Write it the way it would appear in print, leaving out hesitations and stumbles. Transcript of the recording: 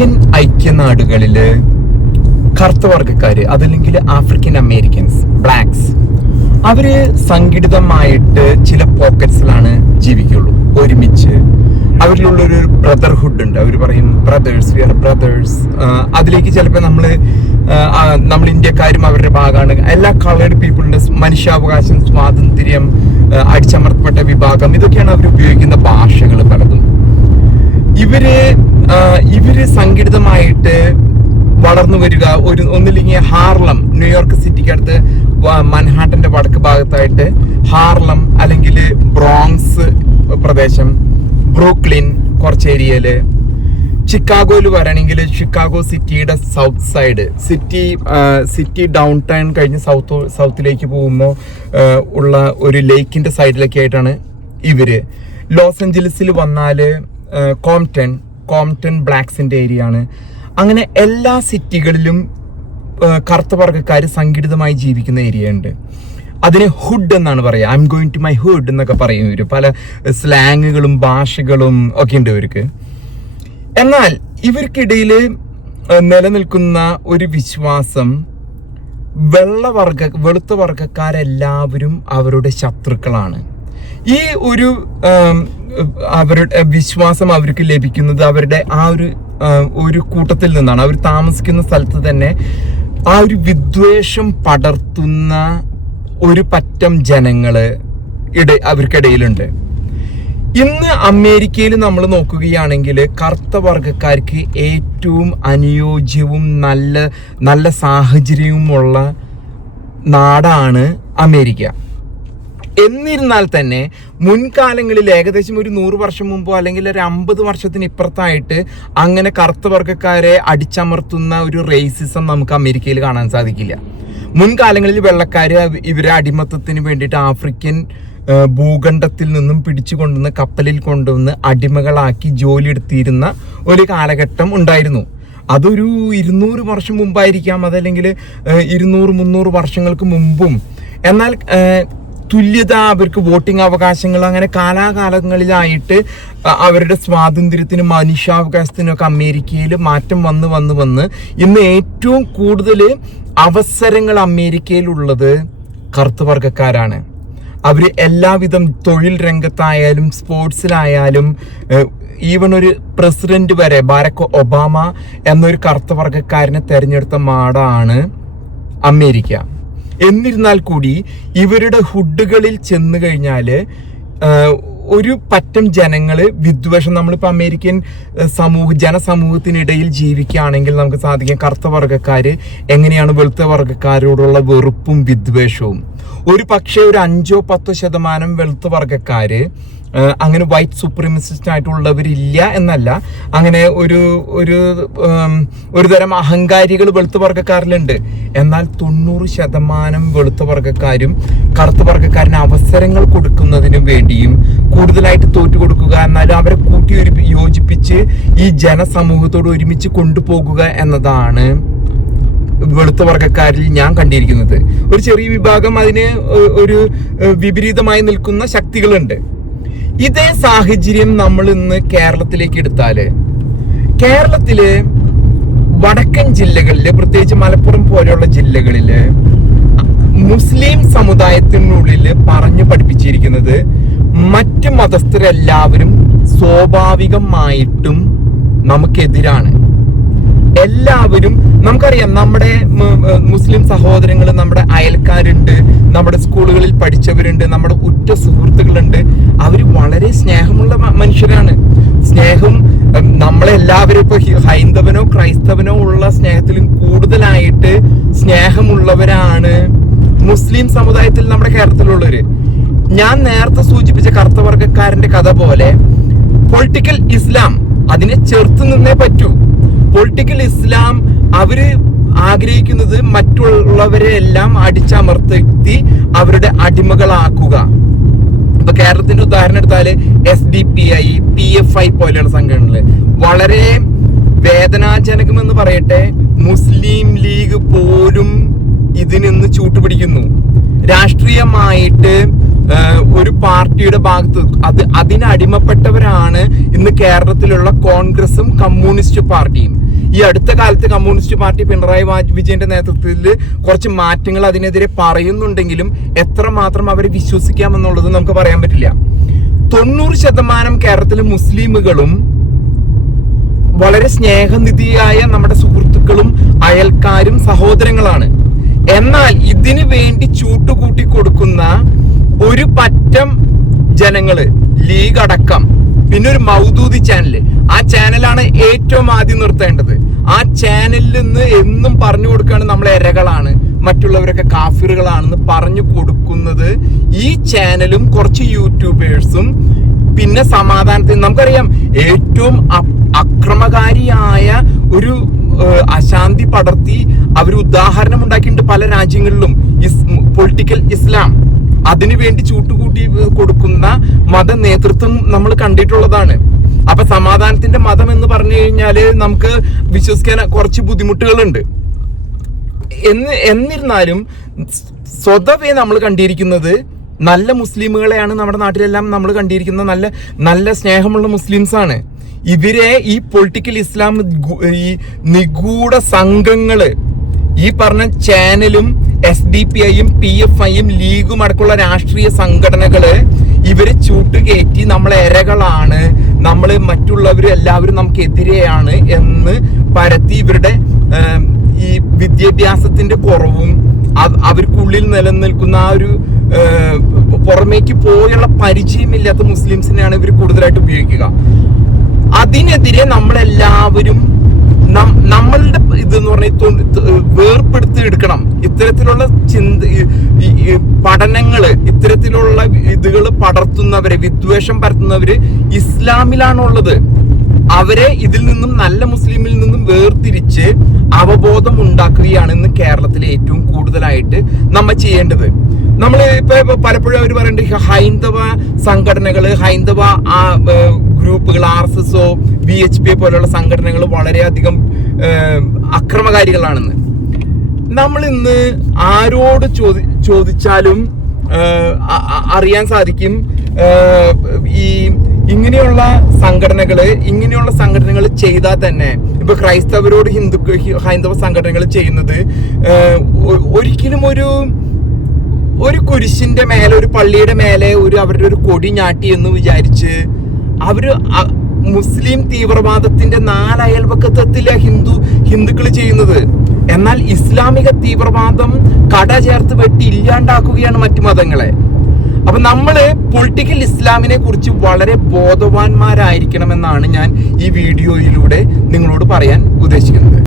American ഐക്യനാടുകളില് കറുത്ത വർഗക്കാര്, അതല്ലെങ്കിൽ African Americans, blanks, അവര് സംഘടിതമായിട്ട് ചില പോക്കറ്റ്സിലാണ് ജീവിക്കുള്ളൂ. ഒരുമിച്ച് അവരിലുള്ളൊരു ബ്രദർഹുഡ് ഉണ്ട്. അവർ പറയും ബ്രദേഴ്സ്, വി ആർ ബ്രദേഴ്സ്. അതിലേക്ക് ചിലപ്പോൾ നമ്മൾ ഇന്ത്യക്കാരും അവരുടെ ഭാഗമാണ്. എല്ലാ കളേർഡ് പീപ്പിളിന്റെ മനുഷ്യാവകാശം, സ്വാതന്ത്ര്യം, അടിച്ചമർത്തപ്പെട്ട വിഭാഗം, ഇതൊക്കെയാണ് അവർ ഉപയോഗിക്കുന്ന ഭാഷകൾ പലതും. ഇവര് സംഘടിതമായിട്ട് വളർന്നു വരിക. ഒന്നില്ലെങ്കിൽ ഹാർലം, ന്യൂയോർക്ക് സിറ്റിക്ക് അടുത്ത് മൻഹാട്ടന്റെ വടക്ക് ഭാഗത്തായിട്ട് ഹാർലം, അല്ലെങ്കിൽ ബ്രോങ്സ് പ്രദേശം, ബ്രൂക്ലിൻ കുറച്ച് ഏരിയയില്, ചിക്കാഗോയിൽ വരണമെങ്കിൽ ചിക്കാഗോ സിറ്റിയുടെ south side, city down town കഴിഞ്ഞ് സൗത്തിലേക്ക് പോകുമ്പോൾ ഉള്ള ഒരു ലേക്കിന്റെ സൈഡിലൊക്കെ ആയിട്ടാണ് ഇവര്. ലോസ് ഏഞ്ചലസിൽ വന്നാല് കോംപ്ടൺ ബ്ലാക്സിന്റെ ഏരിയ ആണ്. അങ്ങനെ എല്ലാ സിറ്റികളിലും കറുത്ത വർഗ്ഗക്കാർ സംഘടിതമായി ജീവിക്കുന്ന ഏരിയ ഉണ്ട്. അതിനെ ഹുഡ് എന്നാണ് പറയുക. I am going to my hood എന്നൊക്കെ പറയും ഇവര്. പല സ്ലാങ്ങുകളും ഭാഷകളും ഒക്കെ ഉണ്ട് ഇവർക്ക്. എന്നാൽ ഇവർക്കിടയിൽ നിലനിൽക്കുന്ന ഒരു വിശ്വാസം, വെളുത്ത വർഗ്ഗക്കാരെല്ലാവരും അവരുടെ ശത്രുക്കളാണ്. ഈ ഒരു അവരുടെ വിശ്വാസം അവർക്ക് ലഭിക്കുന്നത് അവരുടെ ആ ഒരു കൂട്ടത്തിൽ നിന്നാണ്. അവർ താമസിക്കുന്ന സ്ഥലത്ത് തന്നെ ആ ഒരു വിദ്വേഷം പടർത്തുന്ന ഒരു പറ്റം ജനങ്ങള് അവർക്കിടയിലുണ്ട്. ഇന്ന് അമേരിക്കയിൽ നമ്മൾ നോക്കുകയാണെങ്കിൽ കറുത്ത വർഗ്ഗക്കാർക്ക് ഏറ്റവും അനുയോജ്യവും നല്ല സാഹചര്യവുമുള്ള നാടാണ് അമേരിക്ക. എന്നിരുന്നാൽ തന്നെ മുൻകാലങ്ങളിൽ ഏകദേശം ഒരു 100 വർഷം മുമ്പോ അല്ലെങ്കിൽ ഒരു 50 വർഷത്തിന് ഇപ്പുറത്തായിട്ട് അങ്ങനെ കറുത്ത വർഗ്ഗക്കാരെ അടിച്ചമർത്തുന്ന ഒരു റേസിസം നമുക്ക് അമേരിക്കയിൽ കാണാൻ സാധിക്കില്ല. മുൻകാലങ്ങളിൽ വെള്ളക്കാര് ഇവരെ അടിമത്തത്തിന് വേണ്ടിയിട്ട് ആഫ്രിക്കൻ ഭൂഖണ്ഡത്തിൽ നിന്നും പിടിച്ചു കൊണ്ടുവന്ന് കപ്പലിൽ കൊണ്ടുവന്ന് അടിമകളാക്കി ജോലി എടുത്തിരുന്ന ഒരു കാലഘട്ടം ഉണ്ടായിരുന്നു. അതൊരു 200 വർഷം മുമ്പായിരിക്കാം, അതല്ലെങ്കിൽ 200-300 വർഷങ്ങൾക്ക് മുമ്പും. എന്നാൽ തുല്യത, അവർക്ക് വോട്ടിംഗ് അവകാശങ്ങൾ, അങ്ങനെ കാലാകാലങ്ങളിലായിട്ട് അവരുടെ സ്വാതന്ത്ര്യത്തിനും മനുഷ്യാവകാശത്തിനൊക്കെ അമേരിക്കയിൽ മാറ്റം വന്ന് ഇന്ന് ഏറ്റവും കൂടുതൽ അവസരങ്ങൾ അമേരിക്കയിലുള്ളത് കറുത്ത വർഗ്ഗക്കാരാണ്. അവർ എല്ലാവിധം തൊഴിൽ രംഗത്തായാലും സ്പോർട്സിലായാലും, ഈവൻ ഒരു പ്രസിഡന്റ് വരെ ബാരക് ഒബാമ എന്നൊരു കറുത്ത വർഗ്ഗക്കാരനെ തെരഞ്ഞെടുത്ത നാടാണ് അമേരിക്ക. എന്നിരുന്നാൽ കൂടി ഇവരുടെ ഹുഡുകളിൽ ചെന്ന് കഴിഞ്ഞാൽ ഒരു പറ്റം ജനങ്ങള് വിദ്വേഷം, നമ്മളിപ്പോൾ അമേരിക്കൻ ജനസമൂഹത്തിനിടയിൽ ജീവിക്കുകയാണെങ്കിൽ നമുക്ക് സാധിക്കും കറുത്ത വർഗ്ഗക്കാര് എങ്ങനെയാണ് വെളുത്ത വർഗ്ഗക്കാരോടുള്ള വെറുപ്പും വിദ്വേഷവും. ഒരു പക്ഷേ ഒരു 5-10% വെളുത്ത വർഗ്ഗക്കാര് അങ്ങനെ വൈറ്റ് സുപ്രീമസിസ്റ്റ് ആയിട്ടുള്ളവരില്ല എന്നല്ല, അങ്ങനെ ഒരു തരം അഹങ്കാരികൾ വെളുത്ത വർഗ്ഗക്കാരിലുണ്ട്. എന്നാൽ 90% വെളുത്ത വർഗ്ഗക്കാരും കറുത്ത വർഗ്ഗക്കാരന് അവസരങ്ങൾ കൊടുക്കുന്നതിന് വേണ്ടിയും കൂടുതലായിട്ട് തോറ്റു കൊടുക്കുക, എന്നാലും അവരെ കൂട്ടി യോജിപ്പിച്ച് ഈ ജനസമൂഹത്തോട് ഒരുമിച്ച് കൊണ്ടുപോകുക എന്നതാണ് വെളുത്ത വർഗ്ഗക്കാരിൽ ഞാൻ കണ്ടിരിക്കുന്നത്. ഒരു ചെറിയ വിഭാഗം അതിന് ഒരു വിപരീതമായി നിൽക്കുന്ന ശക്തികളുണ്ട്. ഇതേ സാഹചര്യം നമ്മൾ ഇന്ന് കേരളത്തിലേക്ക് എടുത്താല്, കേരളത്തില് വടക്കൻ ജില്ലകളില്, പ്രത്യേകിച്ച് മലപ്പുറം പോലെയുള്ള ജില്ലകളില് മുസ്ലിം സമുദായത്തിനുള്ളില് പറഞ്ഞു പഠിപ്പിച്ചിരിക്കുന്നത് മറ്റ് മതസ്ഥരെല്ലാവരും സ്വാഭാവികമായിട്ടും നമുക്കെതിരാണ്. എല്ലാവരും, നമുക്കറിയാം, നമ്മുടെ മുസ്ലിം സഹോദരങ്ങൾ, നമ്മുടെ അയൽക്കാരുണ്ട്, നമ്മുടെ സ്കൂളുകളിൽ പഠിച്ചവരുണ്ട്, നമ്മുടെ ഉറ്റ സുഹൃത്തുക്കളുണ്ട്. അവർ വളരെ സ്നേഹമുള്ള മനുഷ്യരാണ്. സ്നേഹം നമ്മളെല്ലാവരും ഇപ്പൊ ഹൈന്ദവനോ ക്രൈസ്തവനോ ഉള്ള സ്നേഹത്തിലും കൂടുതലായിട്ട് സ്നേഹമുള്ളവരാണ് മുസ്ലിം സമുദായത്തിൽ നമ്മുടെ കേരളത്തിലുള്ളവര്. ഞാൻ നേരത്തെ സൂചിപ്പിച്ച കറുത്ത വർഗ്ഗക്കാരന്റെ കഥ പോലെ പൊളിറ്റിക്കൽ ഇസ്ലാം അതിനെ ചെറുത്ത് നിന്നേ പറ്റൂ. പൊളിറ്റിക്കൽ ഇസ്ലാം അവര് ആഗ്രഹിക്കുന്നത് മറ്റുള്ളവരെ എല്ലാം അടിച്ചമർത്തി അവരുടെ അടിമകളാക്കുക. ഇപ്പൊ കേരളത്തിന്റെ ഉദാഹരണം എടുത്താല് SDPI, PFI പോലെയുള്ള സംഘടനകള് വളരെ വേദനാജനകമെന്ന് പറയട്ടെ, മുസ്ലിം ലീഗ് പോലും ഇതിനിന്ന് ചൂട്ടുപിടിക്കുന്നു. രാഷ്ട്രീയമായിട്ട് ഒരു പാർട്ടിയുടെ ഭാഗത്ത് അതിനടിമപ്പെട്ടവരാണ് ഇന്ന് കേരളത്തിലുള്ള കോൺഗ്രസും കമ്മ്യൂണിസ്റ്റ് പാർട്ടിയും. ഈ അടുത്ത കാലത്ത് കമ്മ്യൂണിസ്റ്റ് പാർട്ടി പിണറായി വിജയന്റെ നേതൃത്വത്തിൽ കുറച്ച് മാറ്റങ്ങൾ അതിനെതിരെ പറയുന്നുണ്ടെങ്കിലും എത്രമാത്രം അവരെ വിശ്വസിക്കാമെന്നുള്ളത് നമുക്ക് പറയാൻ പറ്റില്ല. 90% കേരളത്തിലെ മുസ്ലിമുകളും വളരെ സ്നേഹനിധിയായ നമ്മുടെ സുഹൃത്തുക്കളും അയൽക്കാരും സഹോദരങ്ങളാണ്. എന്നാൽ ഇതിനു വേണ്ടി ചൂട്ടുകൂട്ടി കൊടുക്കുന്ന ഒരു പറ്റം ജനങ്ങള്, ലീഗ് അടക്കം, പിന്നെ ഒരു മൗദൂദി ചാനല്, ആ ചാനലാണ് ഏറ്റവും ആദ്യം നിർത്തേണ്ടത്. ആ ചാനലിൽ നിന്ന് എന്നും പറഞ്ഞു കൊടുക്കുകയാണ് നമ്മളെ ഇരകളാണ്, മറ്റുള്ളവരൊക്കെ കാഫിറുകളാണെന്ന് പറഞ്ഞു കൊടുക്കുന്നത് ഈ ചാനലും കുറച്ച് യൂട്യൂബേഴ്സും. പിന്നെ സമാധാനത്തിന് നമുക്കറിയാം, ഏറ്റവും അക്രമകാരിയായ ഒരു അശാന്തി പടർത്തി അവർ ഉദാഹരണം ഉണ്ടാക്കിയിട്ടുണ്ട് പല രാജ്യങ്ങളിലും. പൊളിറ്റിക്കൽ ഇസ്ലാം, അതിനുവേണ്ടി ചൂട്ടുകൂട്ടി കൊടുക്കുന്ന മത നേതൃത്വം നമ്മൾ കണ്ടിട്ടുള്ളതാണ്. അപ്പൊ സമാധാനത്തിന്റെ മതം എന്ന് പറഞ്ഞു കഴിഞ്ഞാല് നമുക്ക് വിശ്വസിക്കാൻ കുറച്ച് ബുദ്ധിമുട്ടുകളുണ്ട്. എന്നിരുന്നാലും സ്വതവേ നമ്മൾ കണ്ടിരിക്കുന്നത് നല്ല മുസ്ലിമുകളെയാണ്. നമ്മുടെ നാട്ടിലെല്ലാം നമ്മൾ കണ്ടിരിക്കുന്ന നല്ല സ്നേഹമുള്ള മുസ്ലിംസ് ആണ്. ഇവരെ ഈ പൊളിറ്റിക്കൽ ഇസ്ലാം, ഈ നിഗൂഢ സംഘങ്ങള്, ഈ പറഞ്ഞ ചാനലും SDPIയും PFIയും ലീഗും അടക്കമുള്ള രാഷ്ട്രീയ സംഘടനകള് ഇവരെ ചൂട്ടുകയറ്റി നമ്മളെ ഇരകളാണ്, നമ്മള് മറ്റുള്ളവര് എല്ലാവരും നമുക്ക് എതിരെയാണ് എന്ന് പരത്തി ഇവരുടെ ഈ വിദ്യാഭ്യാസത്തിന്റെ കുറവും അവർക്കുള്ളിൽ നിലനിൽക്കുന്ന ആ ഒരു പുറമേക്ക് പോയുള്ള പരിചയമില്ലാത്ത മുസ്ലിംസിനെയാണ് ഇവർ കൂടുതലായിട്ട് ഉപയോഗിക്കുക. അതിനെതിരെ നമ്മളെല്ലാവരും നമ്മളുടെ ഇതെന്ന് പറഞ്ഞാൽ വേർപ്പെടുത്തി എടുക്കണം. ഇത്തരത്തിലുള്ള പഠനങ്ങള്, ഇത്തരത്തിലുള്ള ഇതുകൾ പടർത്തുന്നവരെ, വിദ്വേഷം പരത്തുന്നവര് ഇസ്ലാമിലാണുള്ളത്. അവരെ ഇതിൽ നിന്നും, നല്ല മുസ്ലിമിൽ നിന്നും വേർതിരിച്ച് അവബോധം ഉണ്ടാക്കുകയാണെന്ന് കേരളത്തിലെ ഏറ്റവും കൂടുതലായിട്ട് നമ്മൾ ചെയ്യേണ്ടത്. നമ്മൾ ഇപ്പൊ പലപ്പോഴും അവർ പറയുന്നുണ്ട് ഹൈന്ദവ സംഘടനകള്, ഹൈന്ദവ ഗ്രൂപ്പുകൾ, RSSO, VHP പോലുള്ള സംഘടനകൾ വളരെയധികം അക്രമകാരികളാണെന്ന്. നമ്മൾ ഇന്ന് ആരോട് ചോദിച്ചാലും അറിയാൻ സാധിക്കും, ഇങ്ങനെയുള്ള സംഘടനകൾ ചെയ്താൽ തന്നെ, ഇപ്പൊ ക്രൈസ്തവരോട് ഹൈന്ദവ സംഘടനകൾ ചെയ്യുന്നത് ഒരിക്കലും ഒരു കുരിശിന്റെ മേലെ, ഒരു പള്ളിയുടെ മേലെ അവരുടെ ഒരു കൊടി ഞാട്ടി എന്ന് വിചാരിച്ച് അവര് മുസ്ലിം തീവ്രവാദത്തിന്റെ 4 അയൽപക്കത്തിലെ ഹിന്ദുക്കൾ ചെയ്യുന്നത്. എന്നാൽ ഇസ്ലാമിക തീവ്രവാദം കട ചേർത്ത് വെട്ടി ഇല്ലാണ്ടാക്കുകയാണ് മറ്റു മതങ്ങളെ. അപ്പൊ നമ്മള് പൊളിറ്റിക്കൽ ഇസ്ലാമിനെ കുറിച്ച് വളരെ ബോധവാന്മാരായിരിക്കണമെന്നാണ് ഞാൻ ഈ വീഡിയോയിലൂടെ നിങ്ങളോട് പറയാൻ